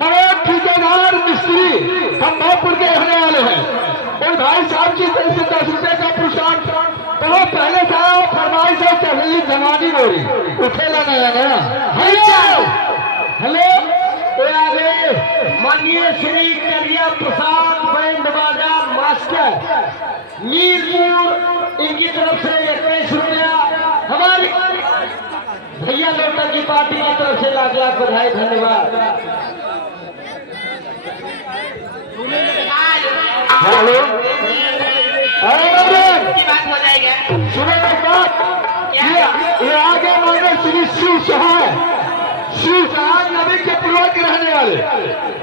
मनोज ठेकेदार मिस्त्री खंभापुर के रहने वाले हैं और भाई साहब की तरफ से 10 रुपए का पुरस्कार। तो पहले साहब फरमाइश है चली जवानी गोरी उठेगा नया नया। हेलो आगे माननीय श्री करिया प्रसाद बैंड बाजा मास्टर मीरपुर, इनकी तरफ से 21 रुपया। हमारी भैया लोटा की पार्टी की तरफ से लाख लाख बधाई, धन्यवाद। हेलो की बात हो जाएगा। सुनो एक बात, ये आगे माने श्री शिव सहाय, शिव सहाय नदी के पूर्वक के रहने वाले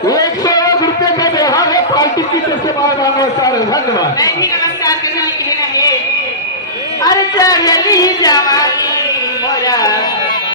101 रुपए का व्यवहार है पार्टी की तरफ से। बार बार नमस्कार, धन्यवाद। अरे चली जवानी मोरा